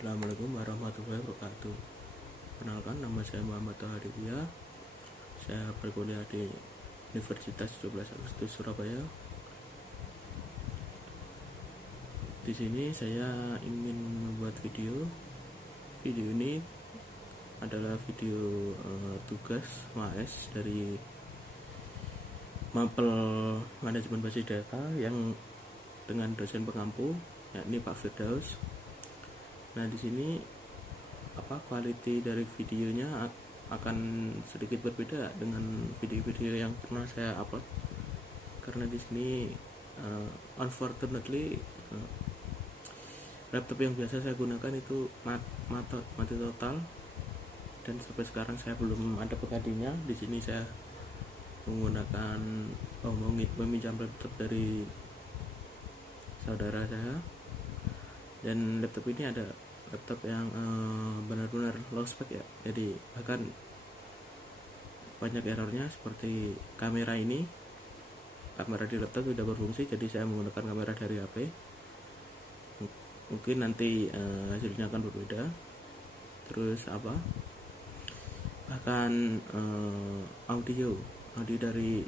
Assalamualaikum warahmatullahi wabarakatuh. Kenalkan, nama saya Muhammad Tohaditya. Saya berkuliah di Universitas 17 Agustus Surabaya. Di sini saya ingin membuat video. Video ini adalah video tugas MAS dari Mapel Manajemen Basis Data yang dengan dosen pengampu, yakni Pak Firdaus. Nah, di sini quality dari videonya akan sedikit berbeda dengan video-video yang pernah saya upload, karena di sini unfortunately laptop yang biasa saya gunakan itu mati total, dan sampai sekarang saya belum ada penggantinya. Di sini saya menggunakan meminjam laptop dari saudara saya, dan laptop ini ada laptop yang benar-benar low spec ya, jadi bahkan banyak errornya. Seperti kamera di laptop tidak berfungsi, jadi saya menggunakan kamera dari HP. Mungkin nanti hasilnya akan berbeda. Terus bahkan audio dari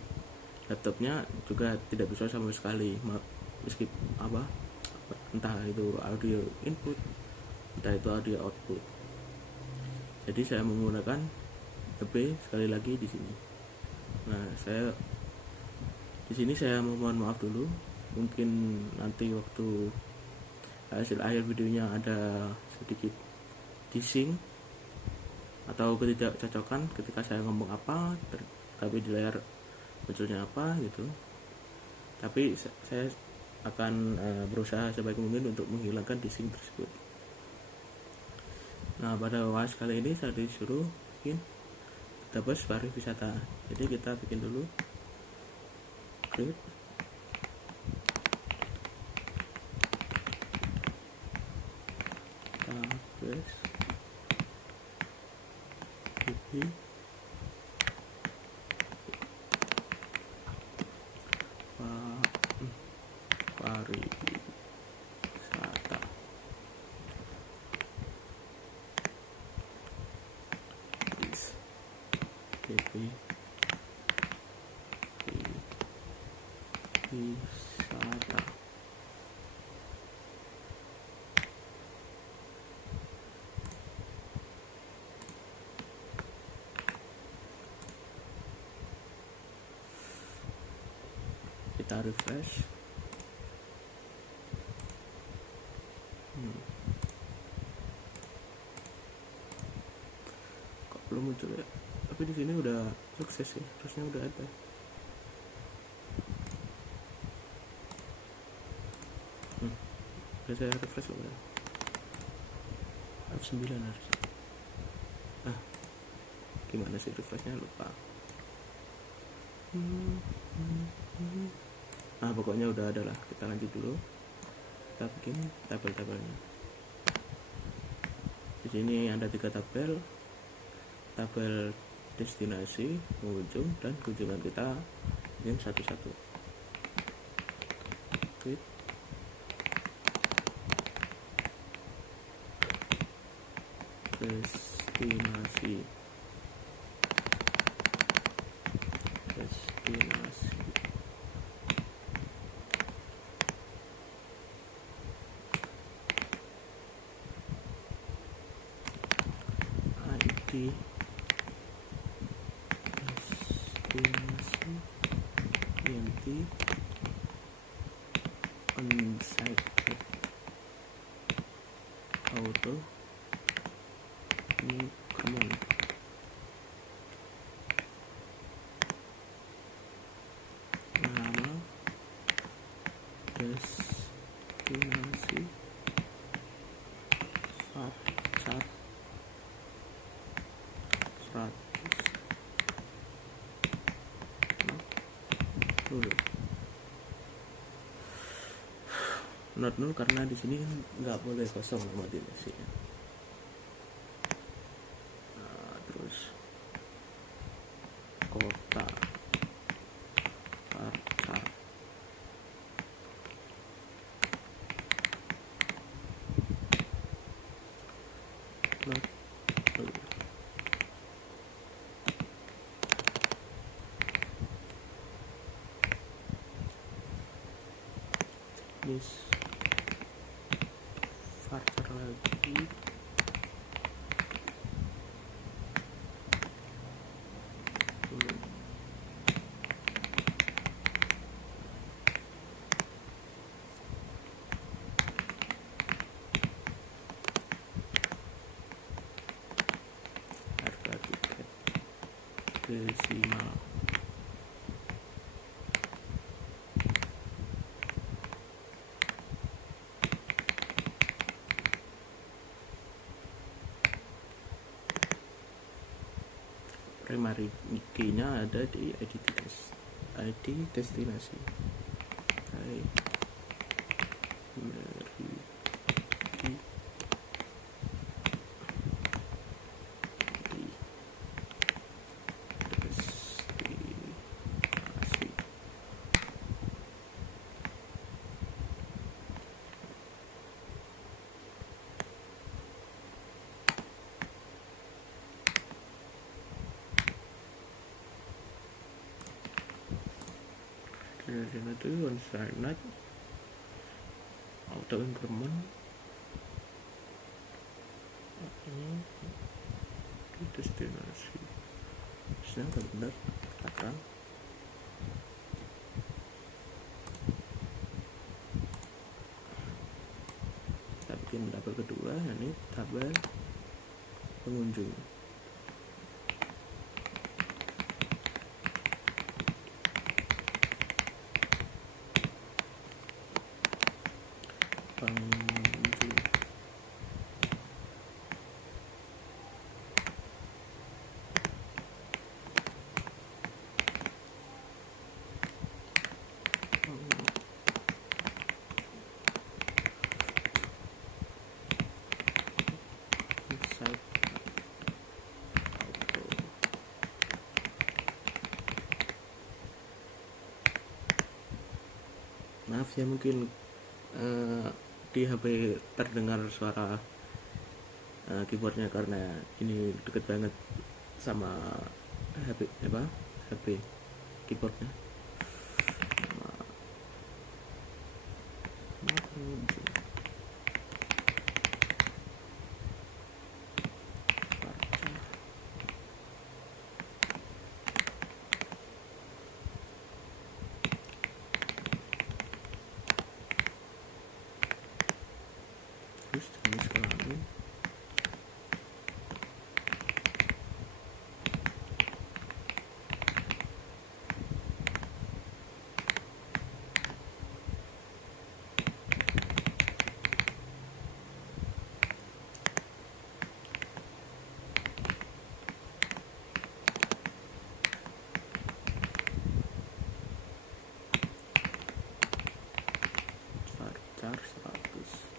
laptopnya juga tidak bisa sama sekali, entah itu audio input, entah itu audio output. Jadi saya menggunakan HP sekali lagi di sini. Nah, di sini saya mohon maaf dulu. Mungkin nanti waktu hasil akhir videonya ada sedikit dissing atau ketidakcocokan ketika saya ngomong apa, tapi di layar munculnya apa gitu. Tapi saya akan berusaha sebaik mungkin untuk menghilangkan dissing tersebut. Nah, pada UAS kali ini saya disuruh bikin database pariwisata. Jadi kita bikin dulu create database db pariwisata. db wisata. Kita refresh. Kok belum muncul ya? Tapi di sini udah sukses sih, harusnya udah ada. Udah saya refresh loh ya. F9 harusnya. Gimana sih refreshnya, lupa. Nah, pokoknya udah ada lah. Kita lanjut dulu. Kita bikin tabel-tabelnya. Di sini ada 3 tabel. Tabel destinasi, pengunjung, dan kunjungan kita ini satu-satu. Klik destinasi. ID destinasi, INT, on-site auto, ini common. Nama destinasi, cat 100 not null karena di sini nggak boleh kosong nama destinasinya. Nah, terus kota Jakarta, tulis varchar lagi. Harga tiket desimal. Primary key-nya ada di ID destinasi. Primary key destinasi. Dari sini tuh on-site auto increment ini di destinasi. Sebenarnya nggak benar akan kita bikin tabel kedua, ini tabel pengunjung. Maaf ya, mungkin di HP terdengar suara keyboardnya karena ini deket banget sama HP keyboardnya. Terus jenis kelamin, varchar 100.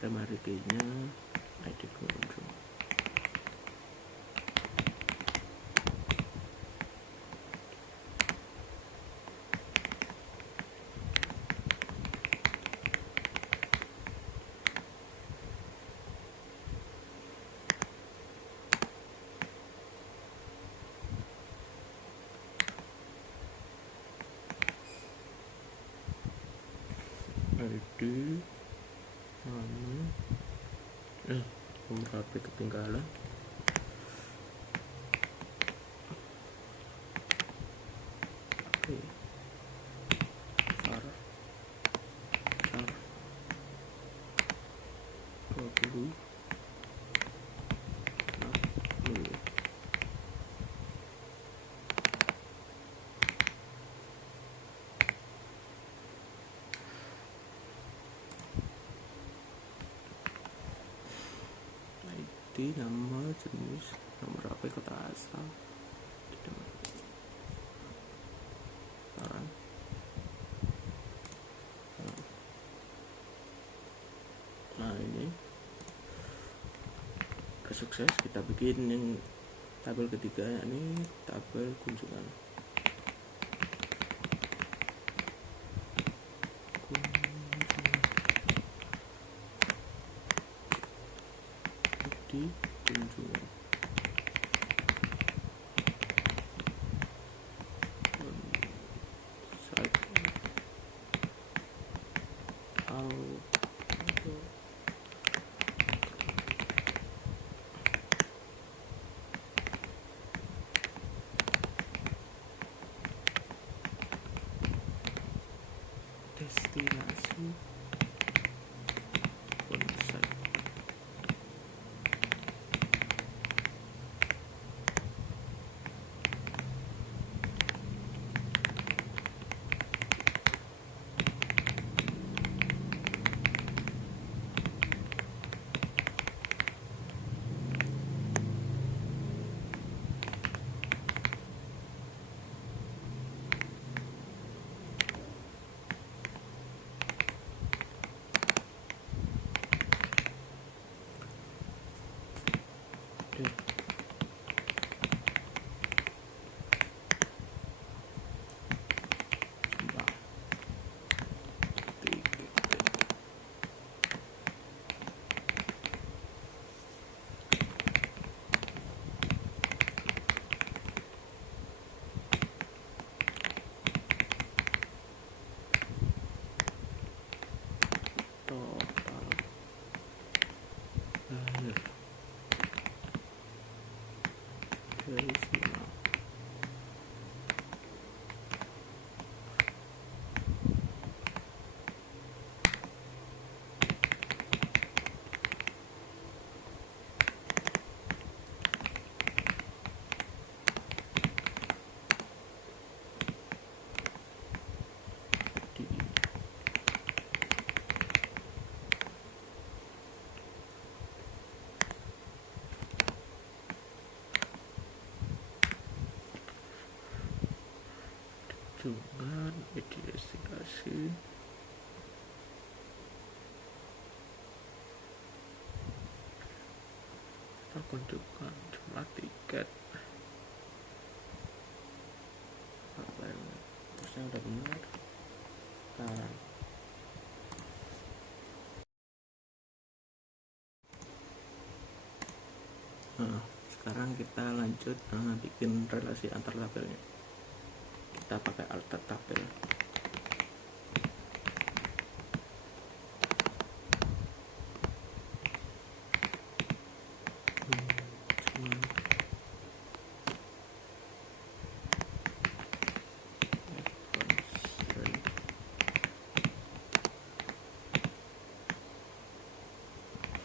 Primary key-nya ID pengunjung. ID nomor HP ketinggalan. Oke. Var 20 60. ID, nama, jenis, nomor HP, kota asal, sekarang nah ini udah sukses. Kita bikin yang tabel ketiga, ini tabel kunjungan. di kunjungan. Site auto destinasi website. Total akhir dari semua. Di kunjungan destinasi atau kunjungan jumlah tiket apa yang harusnya udah benar. Nah, sekarang kita lanjut bikin relasi antar tabelnya. Kita pakai alter tabel.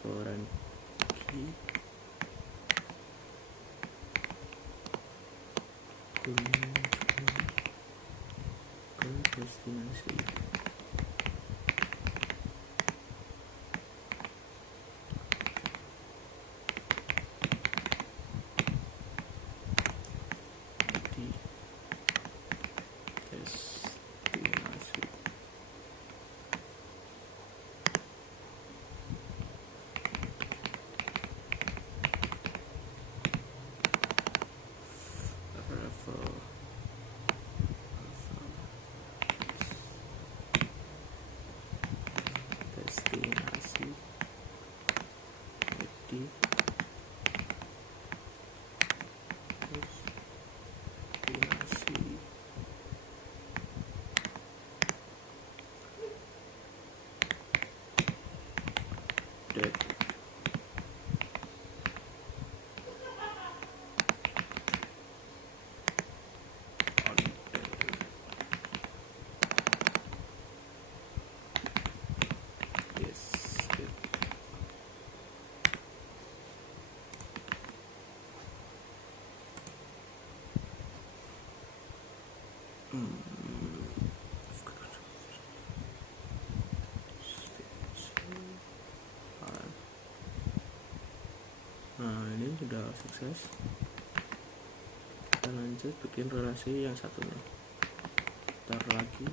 Foreign key kunjungan ke destinasi. Di destinasi level destinasi di destinasi date on yes it. Nah, ini sudah sukses. Kita lanjut bikin relasi yang satunya. Ntar lagi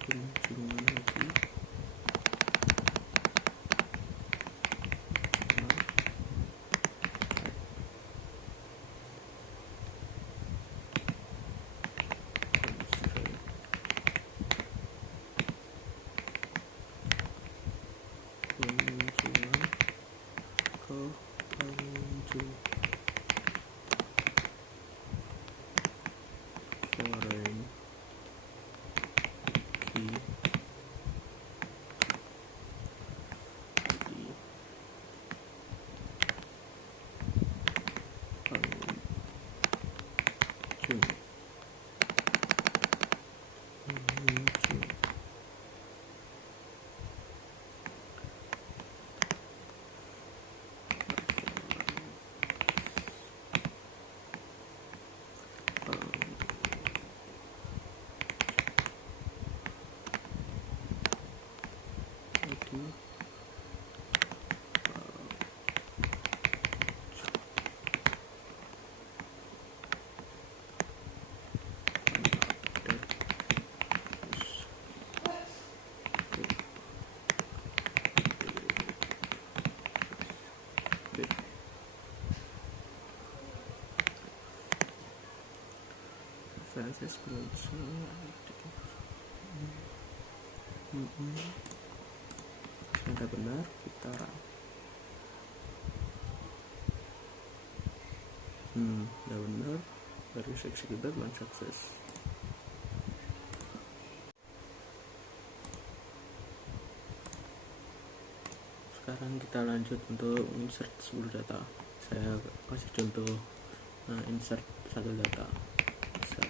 kunjungan lagi. Frances Bronson. Sudah benar, kita udah benar, garis executed one success. Sekarang kita lanjut untuk insert 10 data. Saya kasih contoh insert satu data. Insert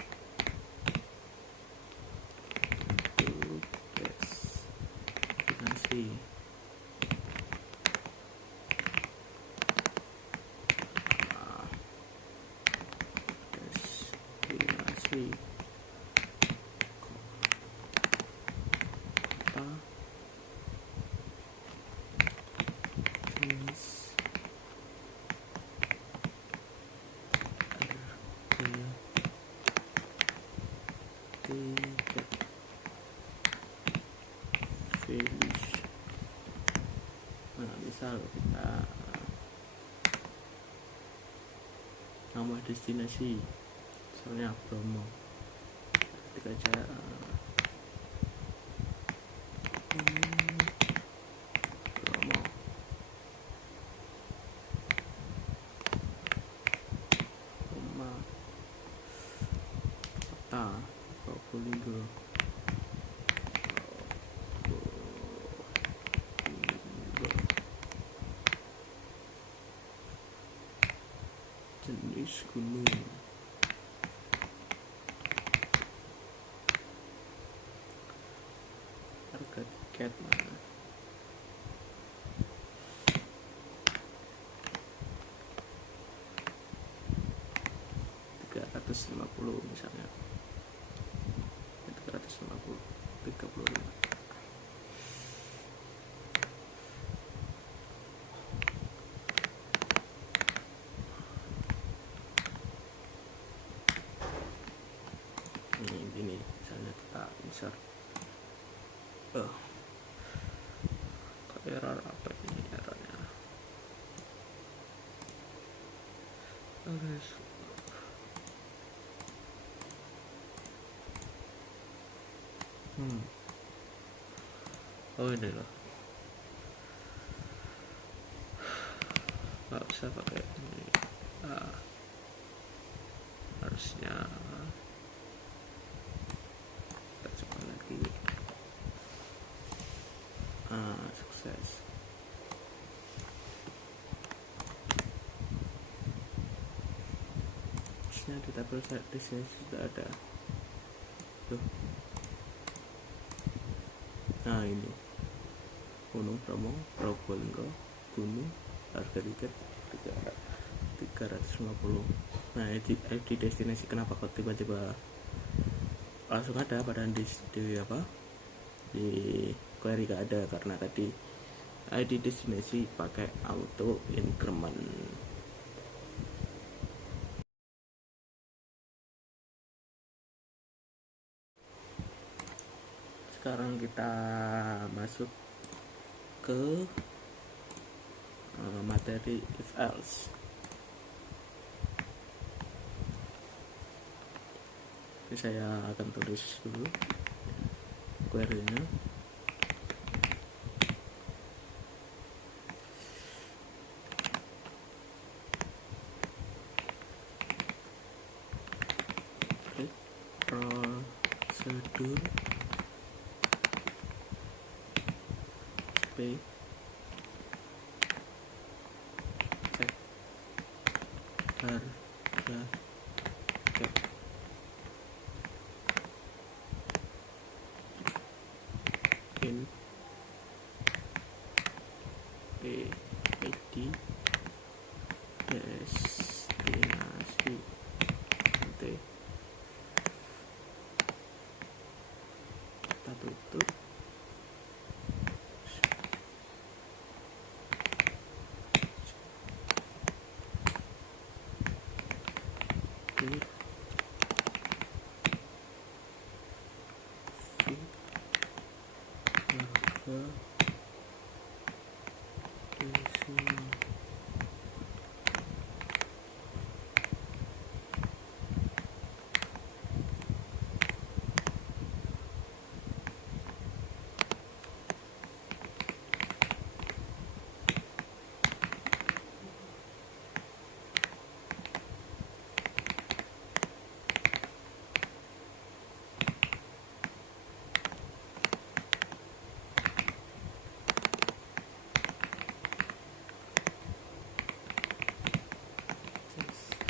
destinasi kota jenis tiket finish. Nah, misal kita nama destinasi misalnya Bromo, ketik aja Bromo. Rumah kota Probolinggo. Jenis gunung harga tiket mana $350 misalnya 350 35. Ini misalnya kita insert error apa ini errornya oh ini loh, nggak bisa pakai ini. Harusnya kita coba lagi. Sukses. Harusnya di tabel di sini sudah ada tuh. Nah ini Gunung Bromo, Probolinggo, gunung, harga tiket 350. Nah di destinasi kenapa kok tiba-tiba langsung ada, padahal di query gak ada, karena tadi ID destinasi pakai auto increment. Sekarang kita masuk ke materi if else. Jadi saya akan tulis dulu query-nya. Prosedur cek harga tiket in ID destinasi nanti kita tutup harga di sini.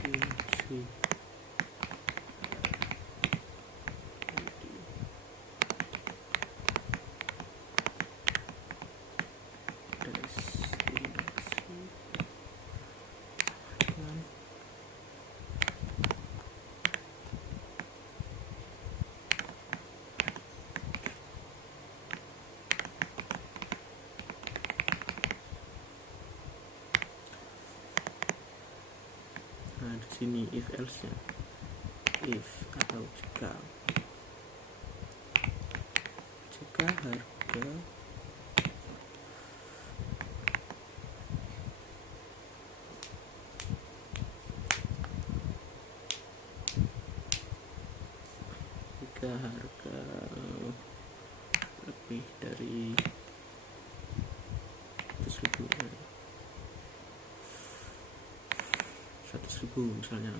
Destinasi nah di sini if else nya, if atau jika harga lebih dari 100.000 misalnya.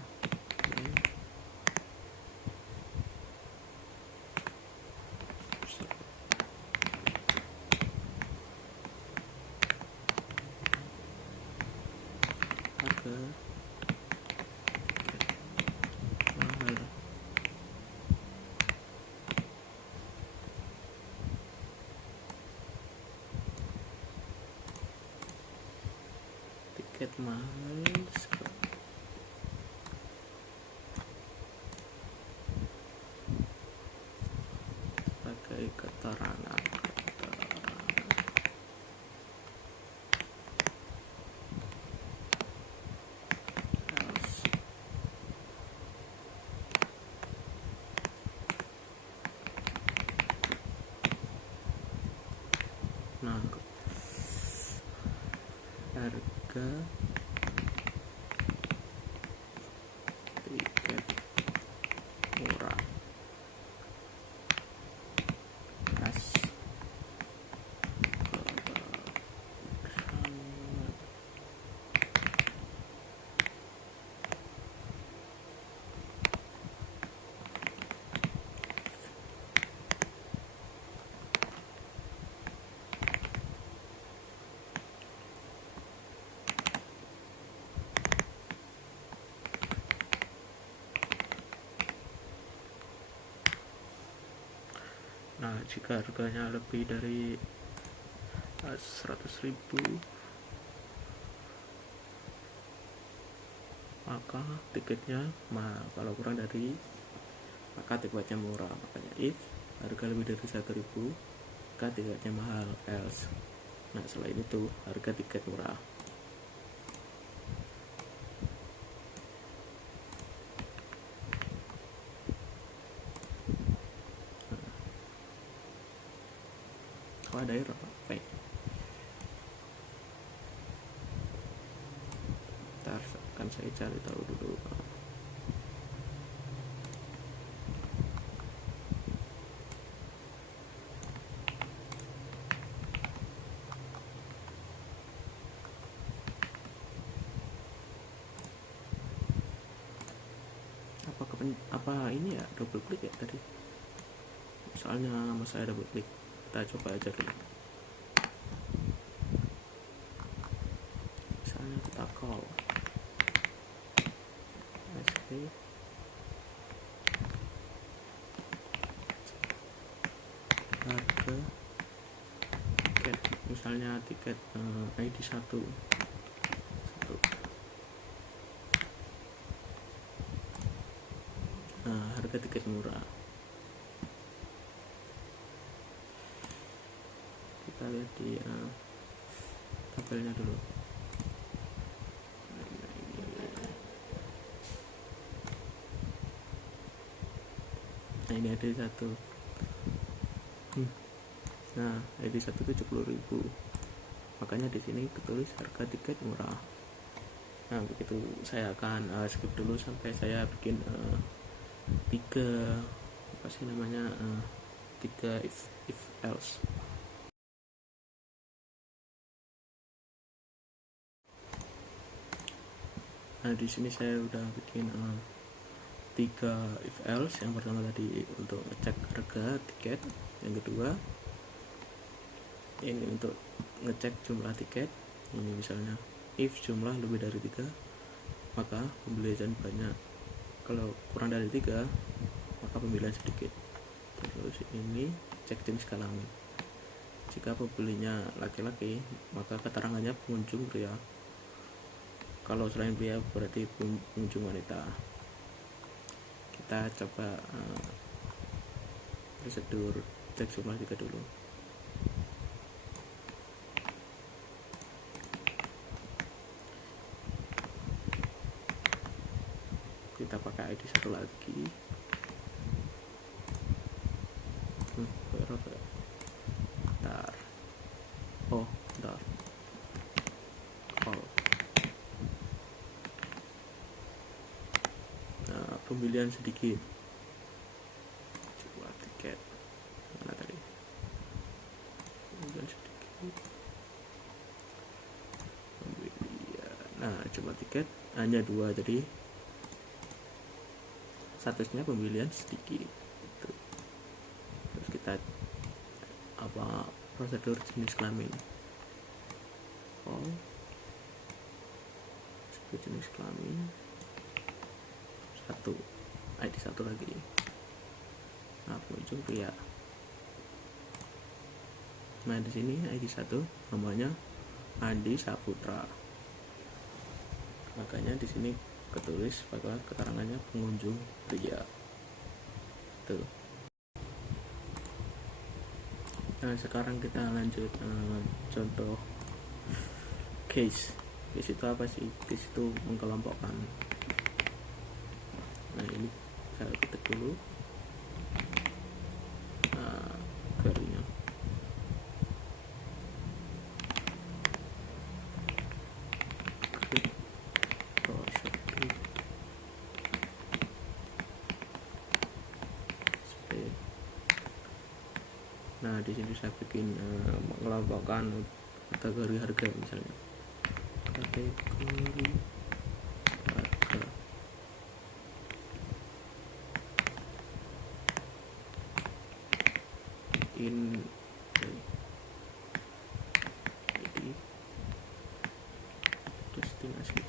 Harga mahal tiket mahal sebagai keterangan nah harga tiket murah as nah jika harganya lebih dari 100.000 maka tiketnya mahal, kalau kurang dari maka tiketnya murah. Makanya if harga lebih dari 1.000 maka tiketnya mahal, else. Nah selain itu harga tiket murah. Kalau ada error apa ya? Ntar akan saya cari tahu dulu. Apa ini ya double klik ya tadi? Soalnya nama saya double klik. Kita coba aja dulu. Misalnya kita call SP harga tiket, misalnya tiket ID 1. Nah, harga tiket murah. Kita lihat di tabelnya dulu. Nah ini ada 1. Nah, ID 1 itu 70.000. Makanya di sini ketulis harga tiket murah. Nah, begitu saya akan skip dulu sampai saya bikin 3 apa sih namanya 3 if else. Nah, di sini saya udah bikin 3 if else. Yang pertama tadi untuk ngecek harga tiket, yang kedua ini untuk ngecek jumlah tiket. Ini misalnya if jumlah lebih dari 3 maka pembelian banyak, kalau kurang dari 3 maka pembelian sedikit. Terus ini cek jenis kelamin, jika pembelinya laki-laki maka keterangannya pengunjung pria, kalau selain pria berarti pengunjung wanita. Kita coba prosedur cek jumlah tiket dulu. Kita pakai ID 1 lagi. Bentar. Oh, bentar. Call. Nah, pembelian sedikit. Coba tiket. Mana tadi? Pembelian sedikit. Pembelian. Nah, coba tiket hanya 2, jadi statusnya pembelian sedikit. Terus kita prosedur jenis kelamin. Jenis kelamin 1, ID 1 lagi. Nah, pengunjung pria. Nah, di sini ID 1 namanya Andi Saputra. Makanya di sini ketulis bahwa keterangannya pengunjung pria. Tuh. Nah, sekarang kita lanjut contoh case. Case itu apa sih? Case itu mengkelompokkan. Nah, ini saya ketik dulu garisnya. Klik prosedur speed. Nah, di sini saya bikin mengelompokkan kategori harga, misalnya kategori harga. In jadi destinasi.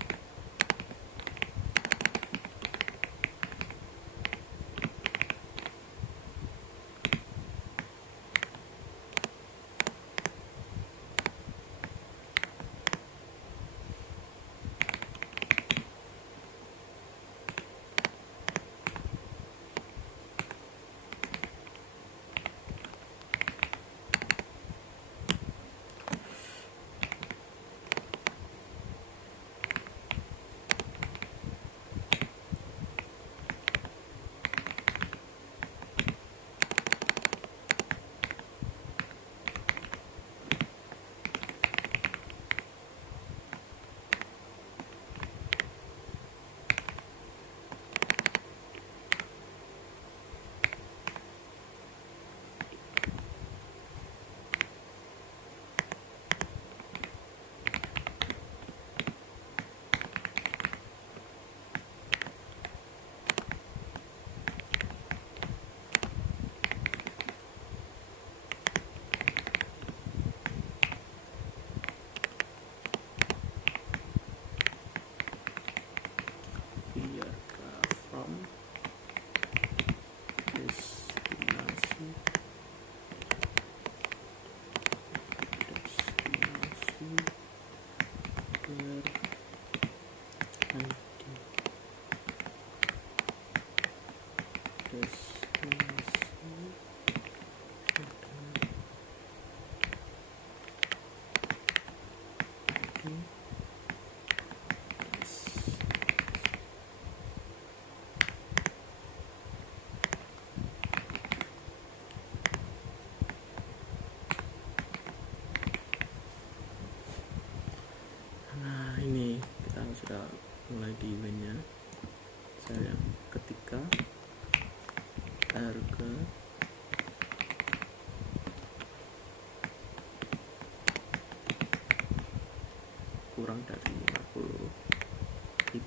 kurang dari 50.000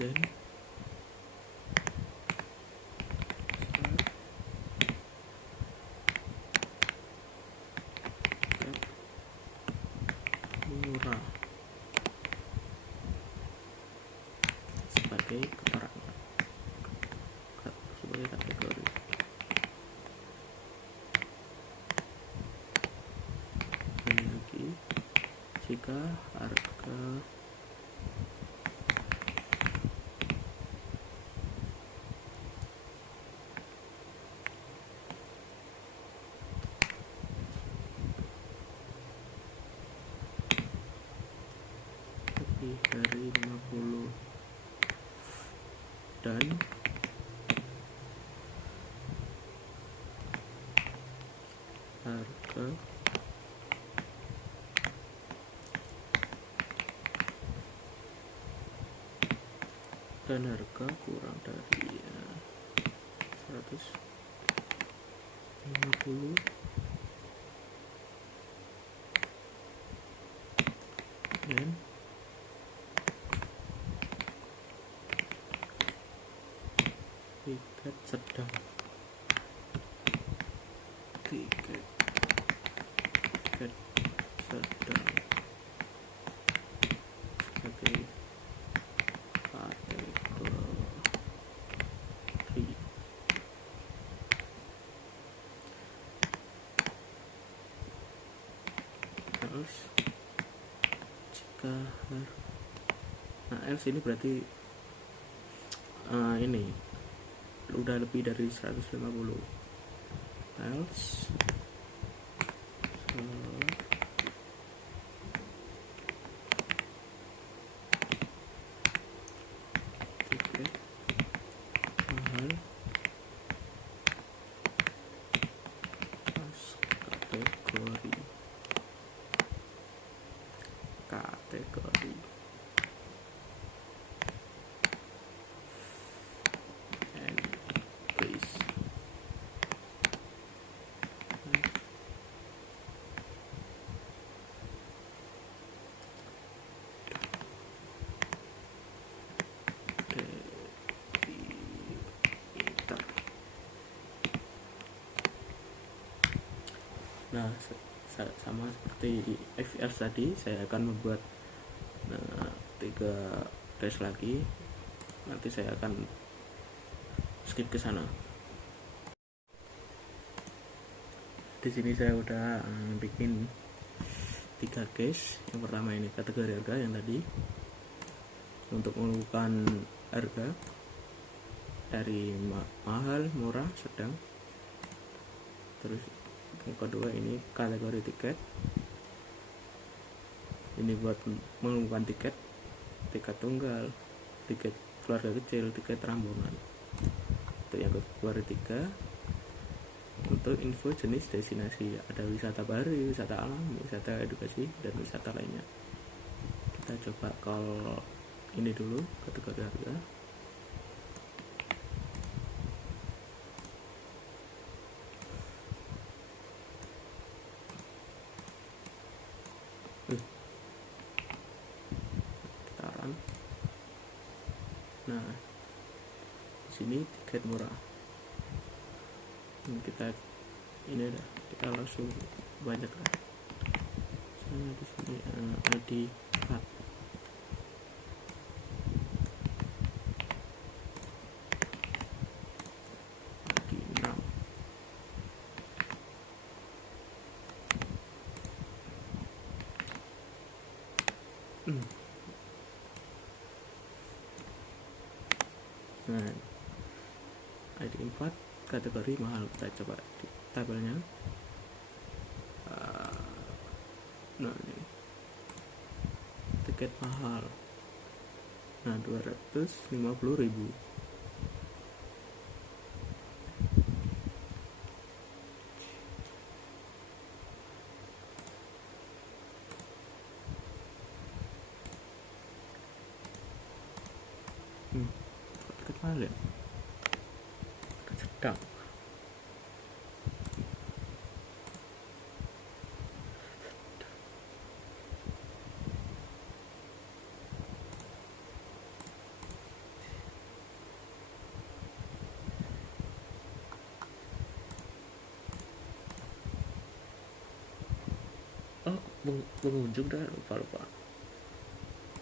dan murah sebagai keterangan sebagai kategori. Dan lagi jika harga lebih dari 50 dan harga kurang dari 150 dan tiket sedang sebagai kategori. Terus jika else ini berarti ini udah lebih dari 150. Else tiket mahal pas kategori and please enter. Nah, sama seperti FR tadi, saya akan membuat 3 tes lagi. Nanti saya akan skip ke sana. Di sini saya udah bikin 3 case. Yang pertama ini kategori harga yang tadi untuk menentukan harga dari mahal, murah, sedang. Terus yang kedua ini kategori tiket, ini buat menentukan tiket tunggal, tiket keluarga kecil, tiket rombongan. Untuk yang ketiga untuk info jenis destinasi, ada wisata baru, wisata alam, wisata edukasi, dan wisata lainnya. Kita coba call ini dulu, kategori harga. Nah, di sini tiket murah. Kita ini dah, kita langsung banyak lah. Misalnya di sini ID 4. ID 6. Nah, ID 4 kategori mahal. Kita coba di tabelnya. Nah, ini tiket mahal. Nah, 250.000. Tiket mahal ya? Sedang. oh pengunjung dah, lupa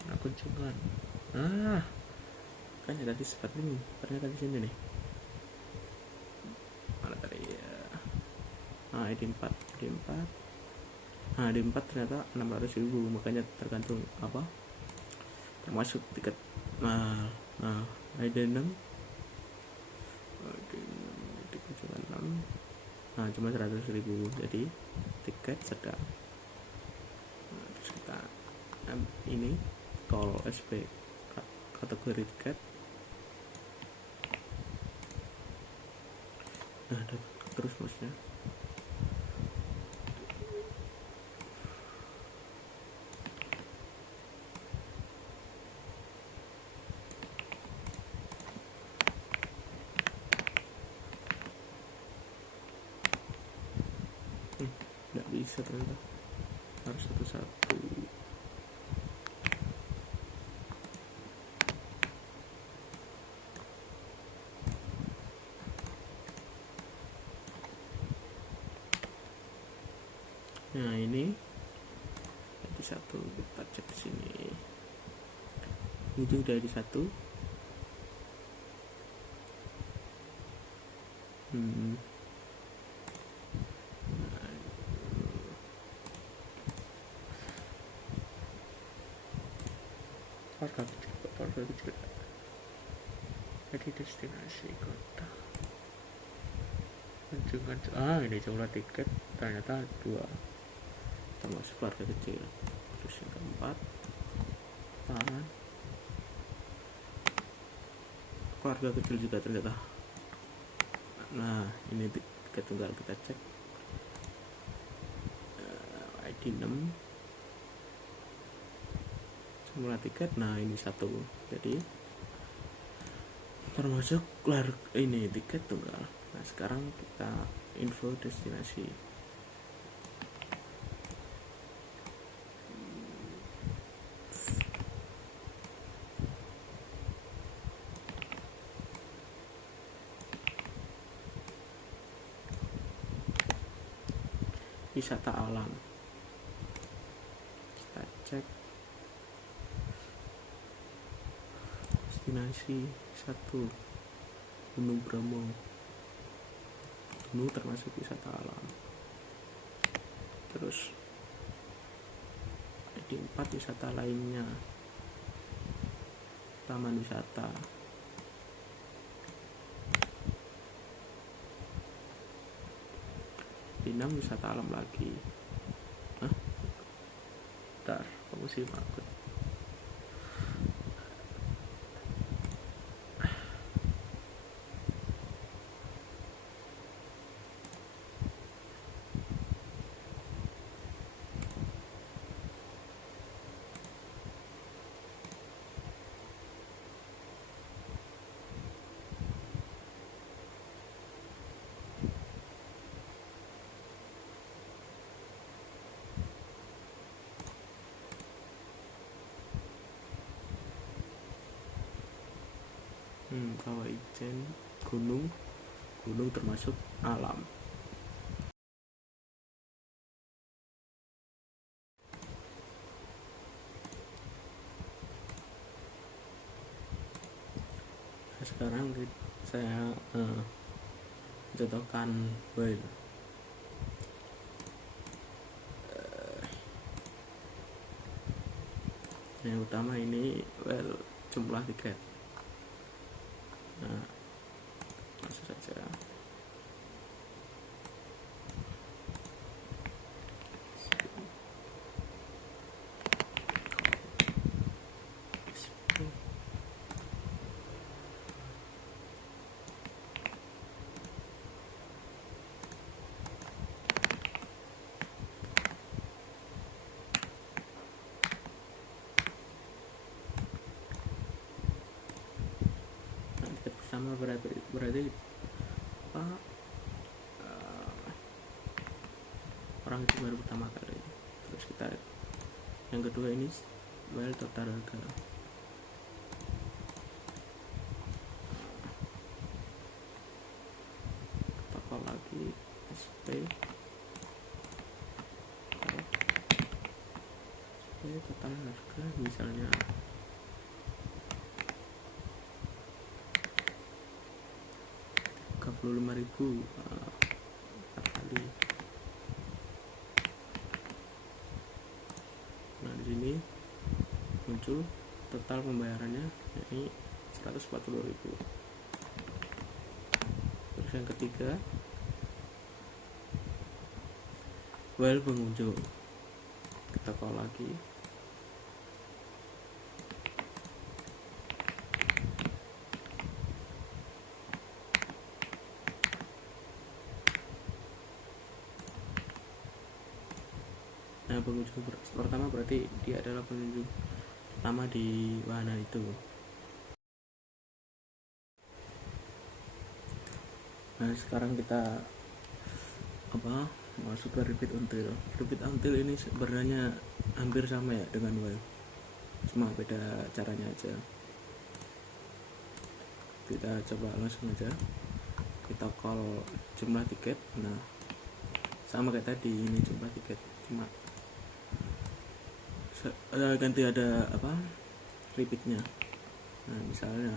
nah kunjungan kan ya tadi sempat nih ternyata di sini nih, mana tadi ya, ID4 ID4 ternyata 600.000, makanya tergantung apa termasuk tiket. Nah ID6 tiket cuma 6, cuma 100.000, jadi tiket sedang. Terus kita ini call SP kategori tiket, dapat terus maksudnya. Nggak bisa ternyata, harus satu-satu. Nah ini ID 1 kita cek di sini. Ini juga ID 1. Warga kecil. Jadi destinasi kota. Kunjungan ini jumlah tiket ternyata 2, termasuk warga kecil. Terus yang keempat keluarga kecil juga ternyata. Nah ini tiket tunggal, kita cek ID 6 jumlah tiket. Nah ini 1, jadi termasuk ini tiket tunggal. Nah sekarang kita info destinasi. Wisata alam, kita cek destinasi 1 Gunung Bromo. Gunung termasuk wisata alam. Terus ID 4 wisata lainnya, taman wisata. ID 6 wisata alam lagi. Bentar, kamu sih makut. Kawah Ijen, gunung termasuk alam. Nah, sekarang saya contohkan while. Yang utama ini jumlah tiket. Nah, langsung saja. Sama berarti orang itu baru pertama kali. Terus kita yang kedua ini total harga. Toko lagi SP total harga misalnya 35.000, 4 kali. Nah di sini muncul total pembayarannya, ini 140.000. Terus yang ketiga, while pengunjung, kita call lagi. Nah pengunjung pertama berarti dia adalah pengunjung pertama di wahana itu. Nah sekarang kita masuk ke repeat until. Repeat until ini sebenarnya hampir sama ya dengan while, cuma beda caranya aja. Kita coba langsung aja, kita call jumlah tiket. Nah sama kayak tadi, ini jumlah tiket, cuma ganti ada repeatnya. Nah misalnya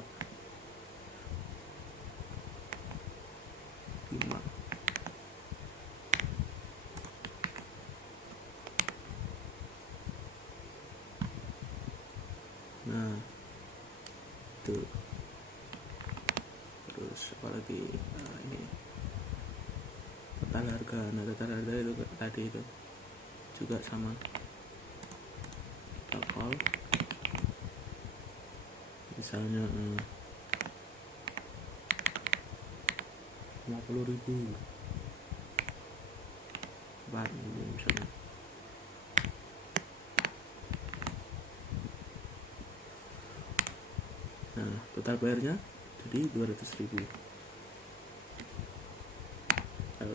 5. Nah itu terus apalagi ini total harga. Nah total harga itu tadi itu juga sama, kita call misalnya 50.000 bahan ini misalnya. Nah total bayarnya jadi 200.000.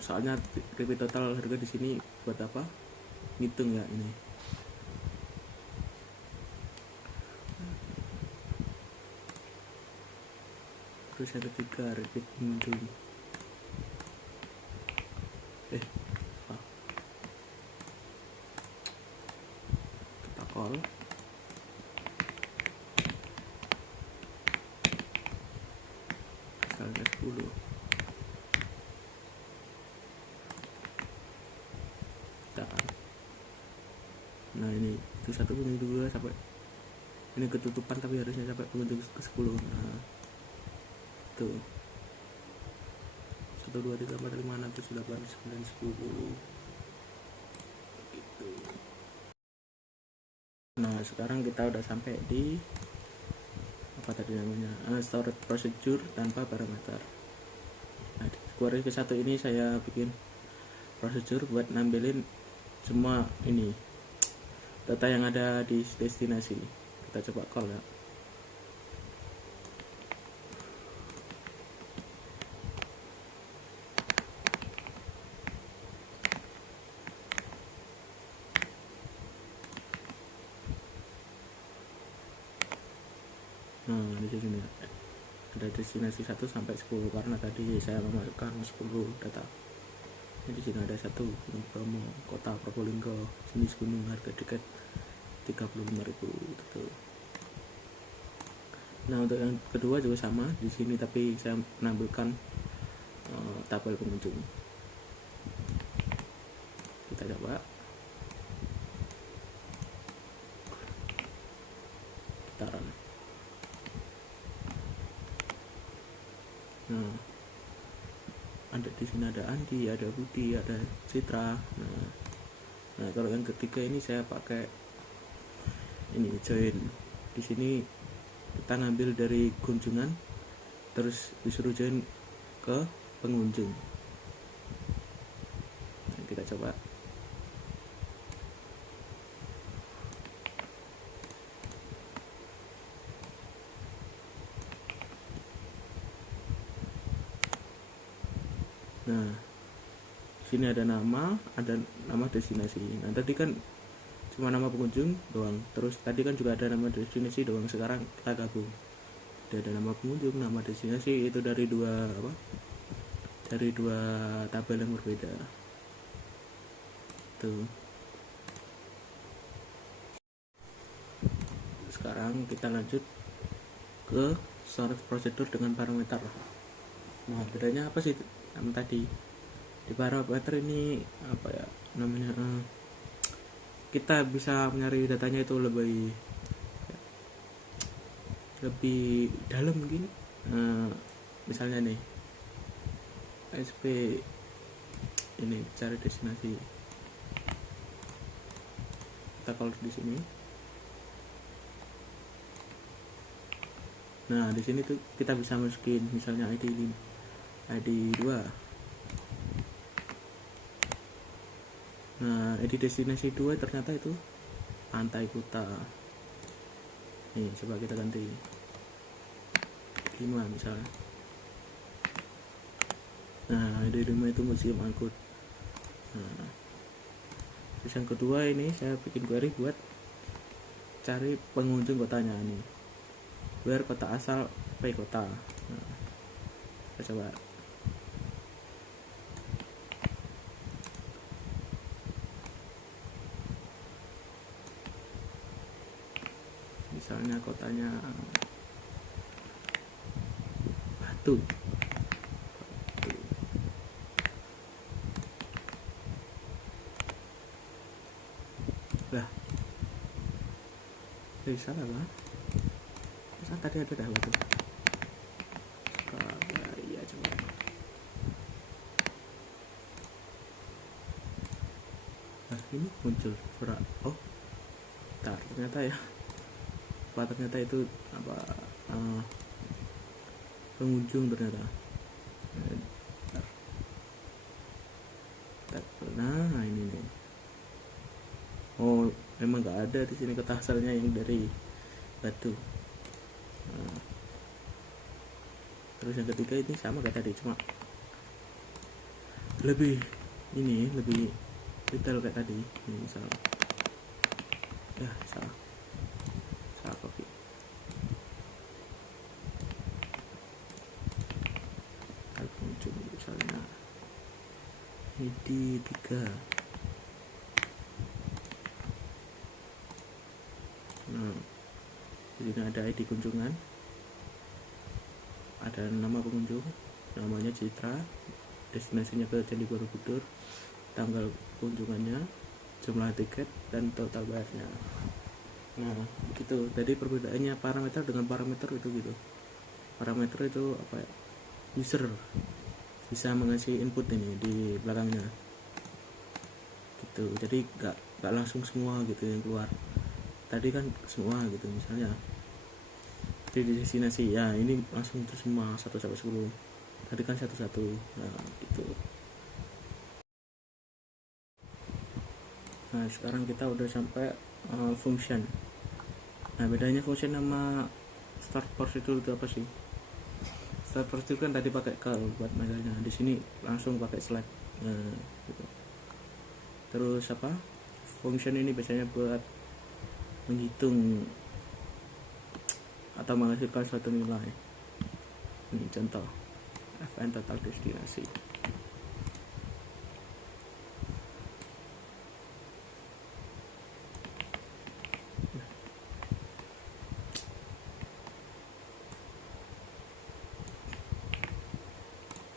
Soalnya repeat total harga di sini buat apa? Ngitung ya ini. Terus yang ketiga repeat pengunjung. Kita call. Misalnya 10. Nah ini itu 1 pengunjung 2 sampai ini ketutupan, tapi harusnya sampai pengunjung ke 10. Nah tuh 1 2 3 4 5 6 7 8 9 10 gitu. Nah sekarang kita udah sampai di apa tadi namanya, storage procedure tanpa parameter. Nah di query ke 1 ini saya bikin procedure buat nampilin semua ini data yang ada di destinasi. Kita coba call ya. Nah di sini ada destinasi 1 sampai 10 karena tadi saya memasukkan 10 data. Nah, di sini ada 1 Gunung Bromo, Kota Probolinggo, jenis gunung, harga tiket 35.000 gitu. Nah untuk yang kedua juga sama di sini, tapi saya menampilkan tabel pengunjung. Kita coba. Kita run. Nah ada di sini ada Andi, ada Budi, ada Citra. Nah kalau yang ketiga ini saya pakai ini join. Di sini kita ngambil dari kunjungan terus disuruh join ke pengunjung. Nah, kita coba. Nah sini ada nama destinasi. Nah tadi kan cuma nama pengunjung doang, terus tadi kan juga ada nama destinasi doang. Sekarang kita gabung, ada nama pengunjung, nama destinasi, itu dari dua tabel yang berbeda tuh. sekarang kita lanjut ke storage procedure dengan parameter. Nah, bedanya apa sih sama tadi? Di parameter ini apa ya namanya, kita bisa mencari datanya itu lebih dalam mungkin. Misalnya nih SP ini cari destinasi, kita kalau di sini. Nah, di sini tuh kita bisa masukin misalnya ID 2. Nah, ID destinasi 2 ternyata itu Pantai Kuta. Nih, coba kita ganti 5 misalnya. Nah, ID 5 itu Museum Angkut. Nah, terus yang kedua ini saya bikin query buat cari pengunjung kotanya nih, biar kota asal P kota. Nah, kita coba. Misalnya kotanya Batu. Lah, salah lah. Masa tadi ada Batu? Iya, coba. Nah, ini muncul surat. Oh, ternyata ya. Ternyata itu apa, pengunjung ternyata. Nah, ini nih. Oh, memang nggak ada di sini kota asalnya yang dari Batu. Nah, terus yang ketiga ini sama kayak tadi, cuma lebih detail kayak tadi. Ini misal ya salah copy. Pengunjung misalnya ID 3. Nah, di sini ada ID kunjungan, ada nama pengunjung, namanya Citra, destinasinya ke Candi Borobudur, tanggal kunjungannya, jumlah tiket, dan total bayarnya. Nah, begitu. Tadi perbedaannya parameter dengan parameter itu gitu. Parameter itu apa ya? User bisa mengasih input ini di belakangnya. Gitu. Jadi nggak langsung semua gitu yang keluar. Tadi kan semua gitu, misalnya di destinasi ya ini langsung itu semua 1 sampai 10. Tadi kan 1-1. Nah, gitu. Nah, sekarang kita udah sampai function. Nah, bedanya function sama start procedure itu apa sih? Start procedure kan tadi pakai call buat manggilnya, di sini langsung pakai select. Nah, gitu. Terus apa? Function ini biasanya buat menghitung atau menghasilkan suatu nilai. Ini contoh FN total destinasi.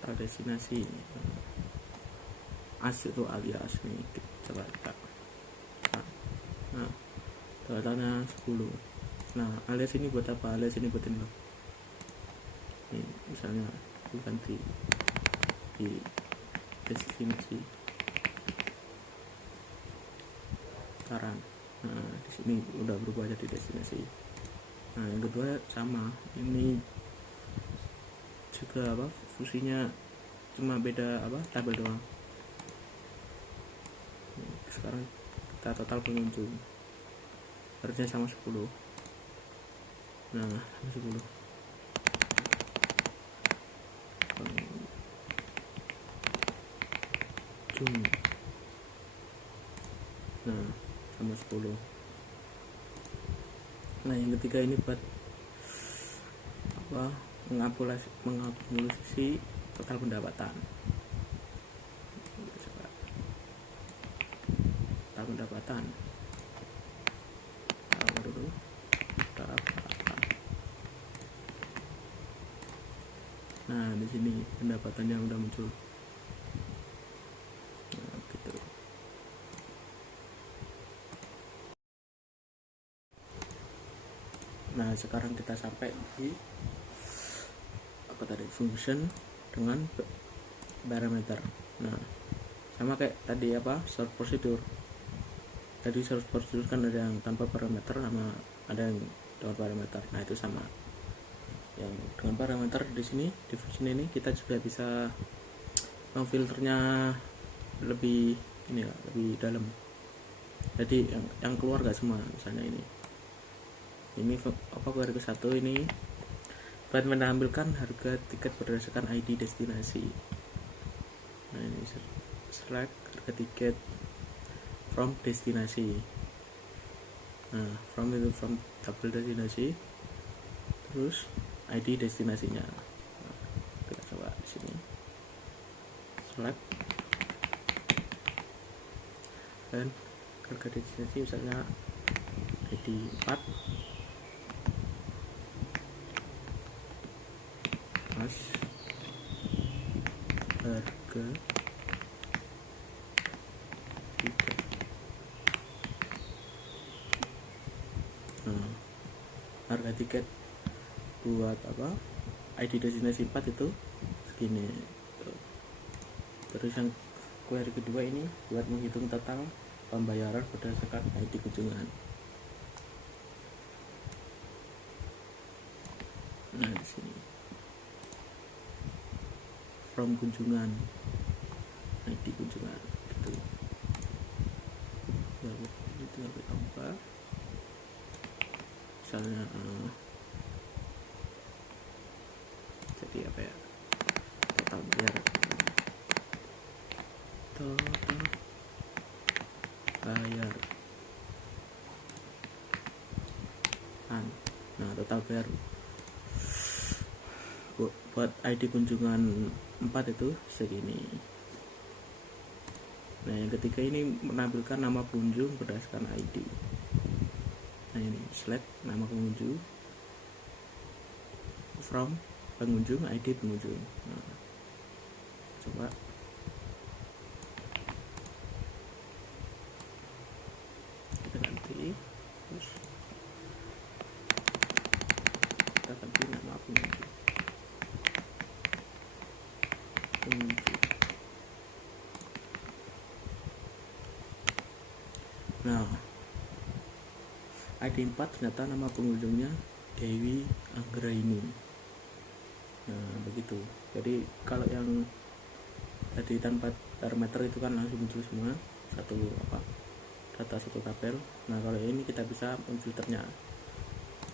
Total destinasi as itu alias nih, coba kita. Nah, totalnya 10. Nah, alias ini buat apa? Alias ini buat ini loh. Ini misalnya aku ganti di destinasi saran. Nah, di sini udah berubah jadi destinasi. Nah, yang kedua sama, ini juga apa, fungsinya cuma beda apa, tabel doang. Sekarang kita total pengunjung, harusnya sama 10. Nah, 10 pengunjung. Nah, sama 10. Nah, yang ketiga ini buat apa, mengakumulasi total pendapatan. Total pendapatan dulu, total Nah, di sini pendapatan yang udah muncul. Nah, gitu. Nah, sekarang kita sampai di apa tadi, function dengan parameter. Nah, sama kayak tadi apa, sort procedure. Tadi sort procedure kan ada yang tanpa parameter sama ada yang dengan parameter. Nah, itu sama. Yang dengan parameter di sini, di function ini kita juga bisa memfilternya lebih ini ya, lebih dalam. Jadi yang keluar gak semua, misalnya ini apa, query ke-1 ini buat menampilkan harga tiket berdasarkan ID destinasi. Nah, ini select harga tiket from destinasi. Nah, from tabel destinasi, terus ID destinasinya. Nah, kita coba di sini select dan harga destinasi misalnya ID 4 mas harga tiket. Nah, harga tiket buat apa, ID destinasi 4 itu segini. Terus yang query kedua ini buat menghitung total pembayaran berdasarkan ID kunjungan. Nah, di sini from kunjungan, ID kunjungan gitu. Ini tinggal ditambah misalnya jadi apa ya, total bayar, nah total bayar buat ID kunjungan 4 itu segini. Nah, yang ketiga ini menampilkan nama pengunjung berdasarkan ID. Nah, ini select nama pengunjung from pengunjung, ID pengunjung. Nah, coba kita ganti, terus kita ganti nama pengunjung. Nah, ID 4 ternyata nama pengunjungnya Dewi Anggraini. Nah, begitu. Jadi kalau yang tadi tanpa parameter itu kan langsung muncul semua satu apa, data satu tabel. Nah, kalau ini kita bisa memfilternya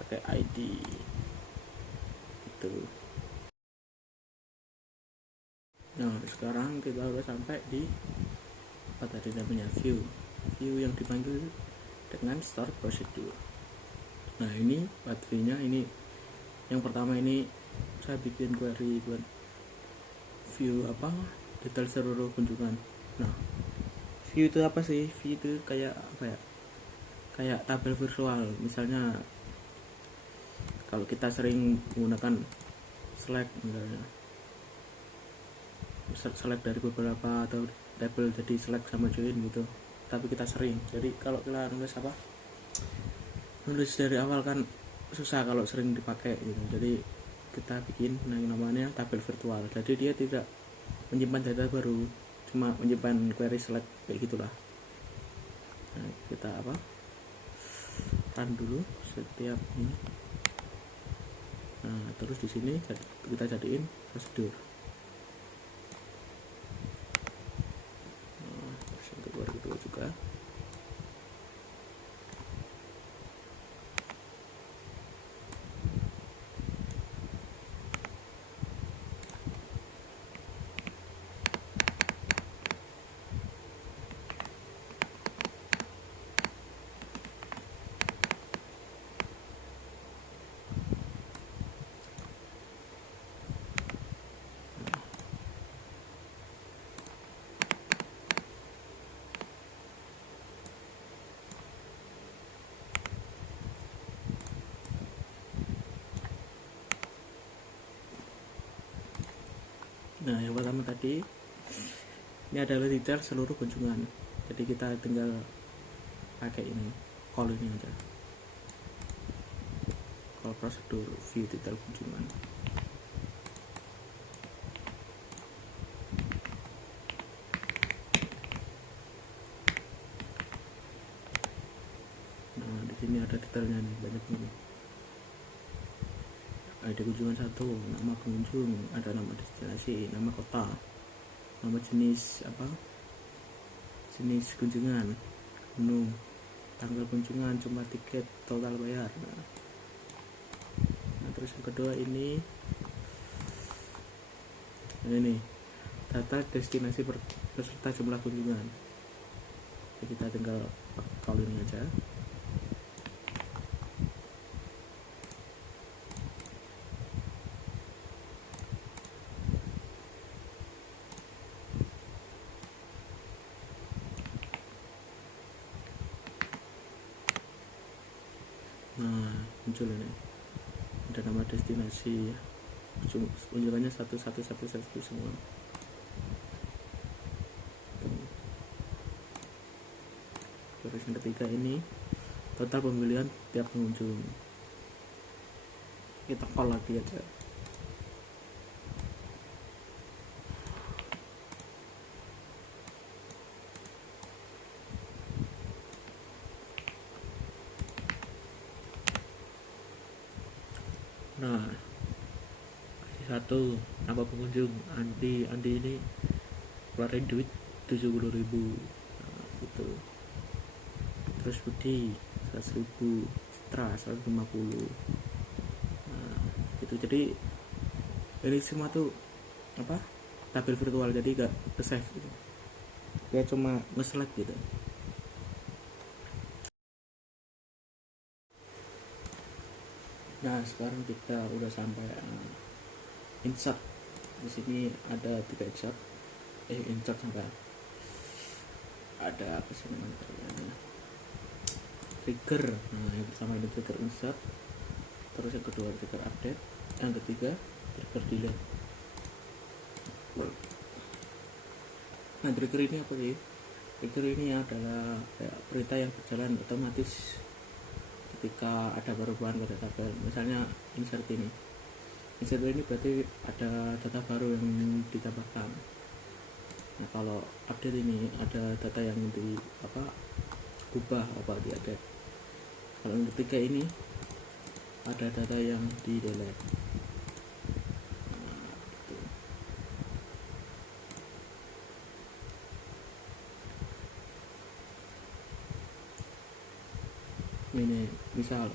pakai ID itu. Nah, sekarang kita udah sampai di apa tadi namanya, view yang dipanggil dengan start procedure. Nah, ini buat view-nya ini yang pertama ini saya bikin query buat view apa, detail seluruh kunjungan. Nah, view itu apa sih? View itu kayak apa ya, kayak tabel virtual. Misalnya kalau kita sering menggunakan Slack misalnya, select dari beberapa atau tabel jadi select sama join gitu, tapi kita sering, jadi kalau kita nulis apa, nulis dari awal kan susah kalau sering dipakai gitu. Jadi kita bikin yang namanya tabel virtual, jadi dia tidak menyimpan data baru, cuma menyimpan query select kayak gitulah. Nah, kita apa, run dulu setiap ini. Nah, terus di sini kita jadiin prosedur. Kedua juga. Nah, yang pertama tadi ini adalah detail seluruh kunjungan, jadi kita tinggal pakai ini, call ini aja, call prosedur view detail kunjungan. Nah, di sini ada detailnya nih, banyak ini. Ada kunjungan 1, nama pengunjung, ada nama destinasi, nama kota, nama jenis jenis kunjungan, gunung, tanggal kunjungan, jumlah tiket, total bayar. Nah, terus yang kedua ini data destinasi beserta jumlah kunjungan. Jadi kita tinggal kalau ini aja. Nah, muncul ini, ada nama destinasi, kunjungannya 1111 semua. Terus yang ketiga ini total pembelian tiap pengunjung, kita call lagi aja. Nah, satu, nama pengunjung Andi ini keluarin duit 70.000. Nah, gitu. Terus Budi 100.000, Citra 150. Nah, itu jadi ini semua tuh tabel virtual, jadi gak ke save gitu, ya cuma nge-select gitu. Nah, sekarang kita udah sampai insert. Di sini ada 3 insert. Insert sampai ada apa sih namanya? Trigger. Nah, yang pertama ini trigger insert. Terus yang kedua trigger update. Yang ketiga trigger delete. Nah, trigger ini apa sih? Trigger ini adalah perintah yang berjalan otomatis ketika ada perubahan pada tabel. Misalnya insert ini berarti ada data baru yang ditambahkan. Nah, kalau update ini ada data yang diubah di update. Kalau yang ketiga ini ada data yang di delete. Nah, gitu. Ini misal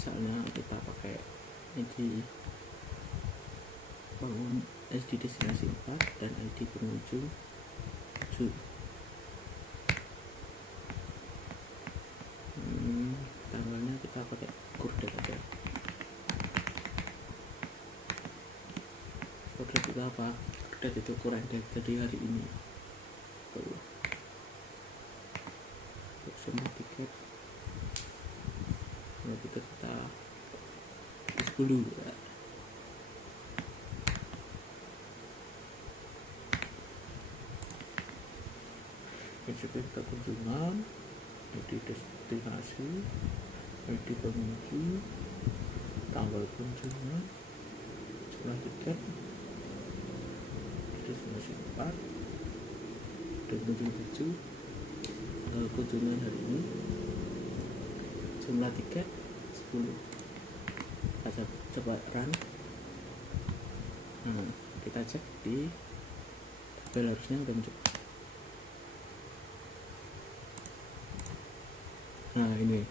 misalnya kita pakai ID bangun, ID destinasi 4 dan ID pengunjung 7. Tanggalnya kita pakai coordinate aja. Coordinate itu apa? Coordinate itu current date, jadi hari ini. Tuh. Untuk semua tiket, kita tulis dulu ya. Kita kunjungan, jadi destinasi, ID pengunjung, tanggal kunjungan, jumlah tiket, destinasi 4, dan kunjungan 7, kunjungan hari ini, jumlah tiket 10. Kita coba run. Nah, kita cek di tabel, harusnya udah muncul. Nah, ini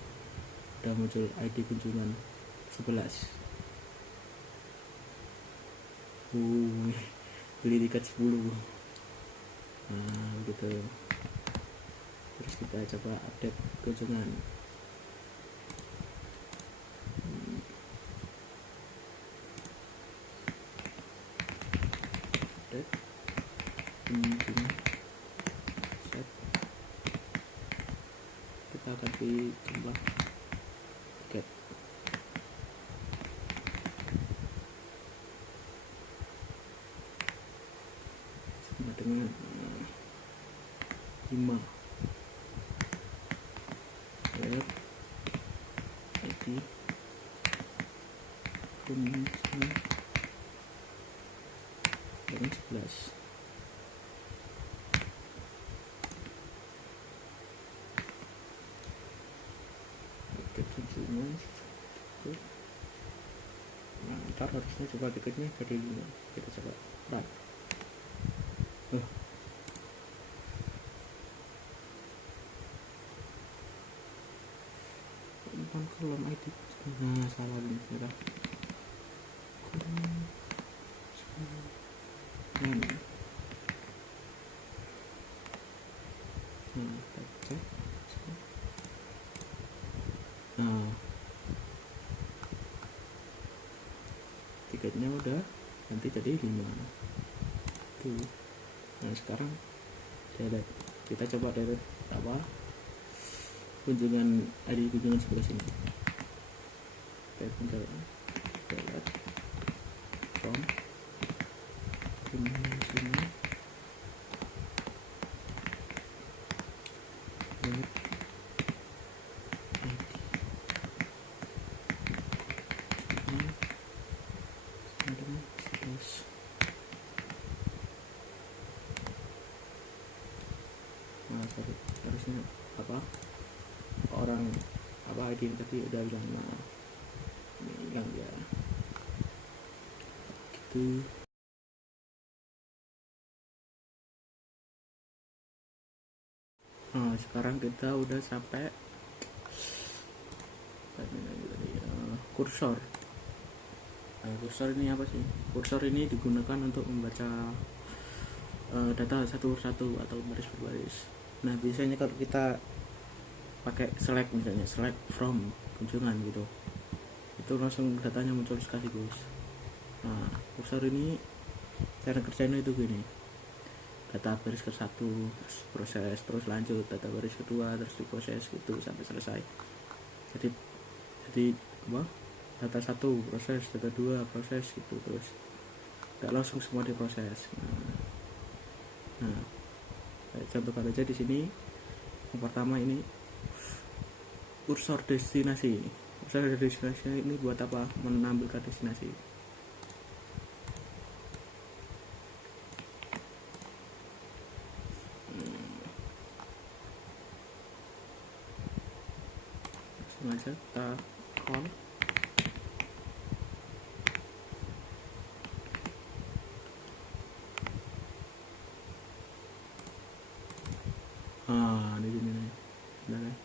udah muncul ID kunjungan 11. Beli tiket 10. Nah, gitu. Terus kita coba update kunjungan. Update kunjungan. Set. Kita ganti jumlah tiket. Sama dengan 5. Web ID kunjungan dengan 11. Tiket kunjungan. Nah, ntar harusnya coba tiketnya jadi 5. Kita coba run. Kolom ID. Nah, salah ini ternyata. Cek. Nah, tiketnya udah nanti jadi 5 tuh. Nah, sekarang kita coba dari kunjungan ID kunjungan sebelah sini. Kita tinggal delete from kunjungan sini. Nah, harusnya orang ID tadi udah bilang. Nah, ini hilang ya gitu. Nah, sekarang kita udah sampai kursor. Nah, kursor ini apa sih? Kursor ini digunakan untuk membaca data satu persatu atau baris per baris. Nah, biasanya kalau kita pakai select, misalnya select from kunjungan gitu, itu langsung datanya muncul sekaligus. Nah, kursor ini cara kerjanya itu gini: data baris ke 1 terus proses, terus lanjut data baris kedua, terus diproses gitu sampai selesai. Jadi data 1 proses, data 2 proses gitu, terus nggak langsung semua diproses. Nah, contohkan aja di sini. Yang pertama ini kursor destinasi. Kursor destinasi ini buat apa? Menampilkan destinasi. Langsung aja kita call. Di sini nih. Nah,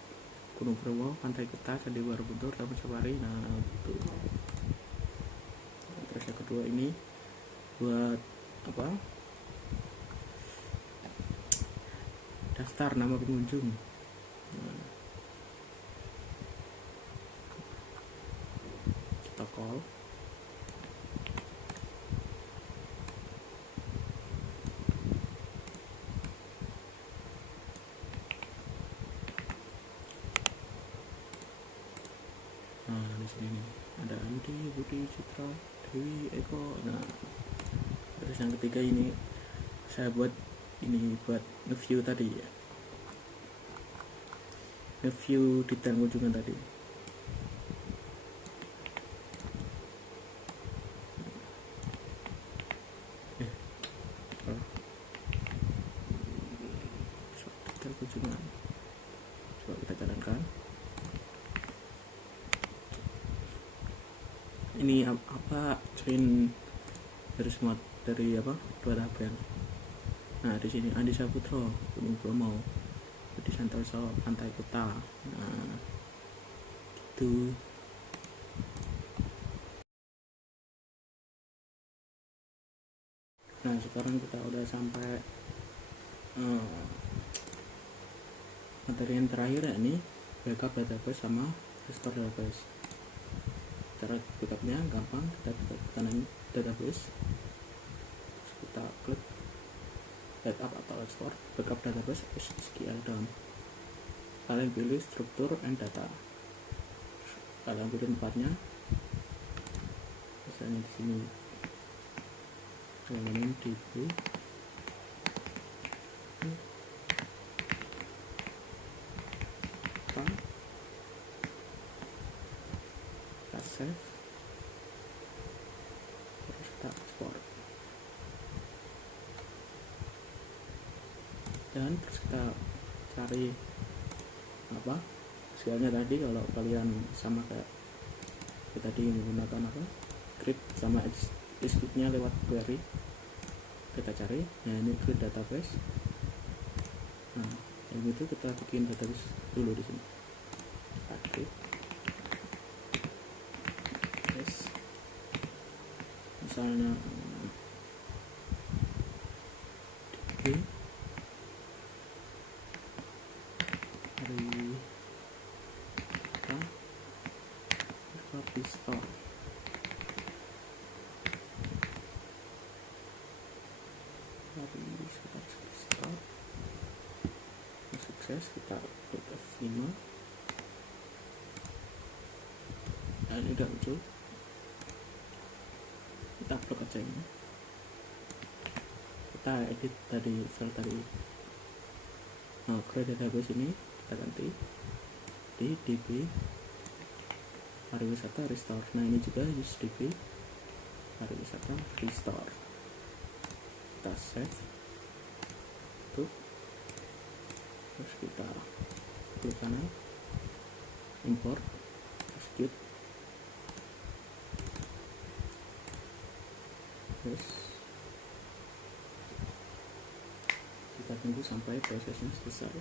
Gunung Bromo, Pantai Kuta, Candi Borobudur, Taman Safari. Nah, itu. Terus yang kedua ini buat apa? Daftar nama pengunjung. Nah, kita call. Nah, di sini nih ada Andi, Budi, Citra, Dewi, Eko. Nah, terus yang ketiga ini saya buat ini buat nge-view tadi ya, nge-view detail kunjungan tadi. detail kunjungan. Coba kita jalankan. Ini apa join dari semua dari apa dua tabel. Nah di sini Andi Saputro Gunung Bromo, di Santoso Pantai Kuta. Nah itu nah sekarang kita udah sampai materi yang terakhir, ya ini backup database sama restore database. Cara backupnya gampang, kita buka kanan database, terus kita klik backup atau restore. Backup database SQL down, kalian pilih struktur and data, kalian pilih tempatnya, misalnya di sini kalian DB kita save, terus kita export, dan terus kita cari apa hasilnya tadi. Kalau kalian sama kayak kita tadi menggunakan apa create sama execute-nya lewat query, kita cari. Nah ini create database. Nah yang itu kita bikin database dulu di sini. Kita create misalnya DB dari pistol dari start sukses, kita klik F5. Nah ini udah muncul, kita upload aja ini, kita edit tadi file tadi. Nah create database ini kita ganti di DB pariwisata restore. Nah ini juga use DB pariwisata restore, kita save tuh, terus kita klik kanan import execute, terus kita tunggu sampai prosesnya selesai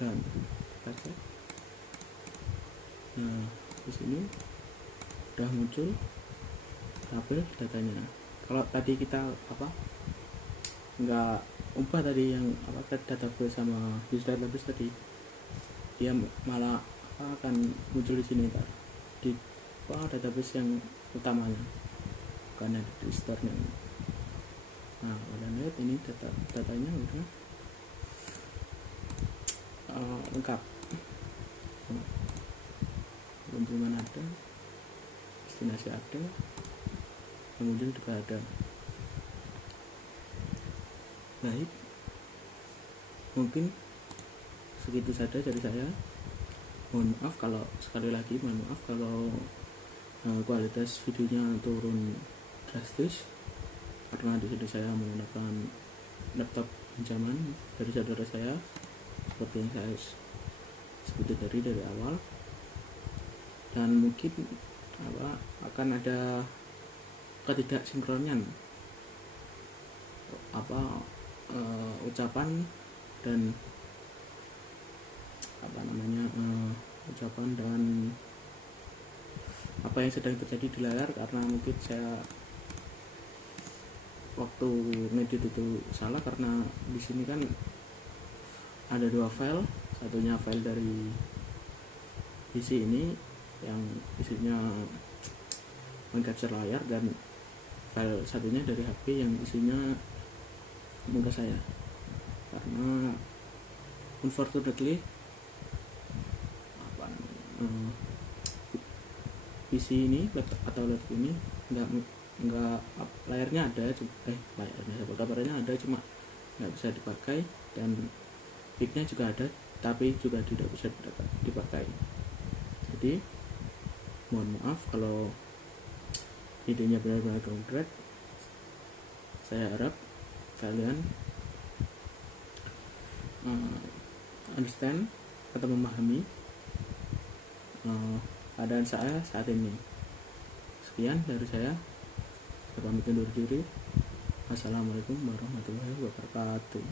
dan kita cek. Nah di sini udah muncul tabel datanya. Kalau tadi kita apa nggak ubah tadi yang apa database sama user database tadi, dia malah akan muncul di sini ntar di database yang utamanya, bukan ada di store-nya. Nah kalian lihat ini datanya udah lengkap, kunjungan ada, destinasi ada, kemudian juga ada. Baik, mungkin segitu saja dari saya. Mohon maaf kalau sekali lagi mohon maaf kalau kualitas videonya turun drastis, karena di sini saya menggunakan laptop pinjaman dari saudara saya seperti yang saya sebutkan dari awal, dan mungkin akan ada ketidaksinkronan ucapan dan ucapan dan apa yang sedang terjadi di layar, karena mungkin saya waktu ngedit itu salah, karena di sini kan ada dua file, satunya file dari PC ini yang isinya mengcapture layar, dan file satunya dari HP yang isinya muka saya. Karena unfortunately PC ini atau laptop ini nggak layarnya ada, kabarnya ada, cuma nggak bisa dipakai, dan mic-nya juga ada tapi juga tidak bisa dipakai. Jadi mohon maaf kalau idenya benar-benar konkret. Saya harap kalian understand atau memahami keadaan saya saat ini. Sekian dari saya pamit undur diri. Assalamualaikum warahmatullahi wabarakatuh.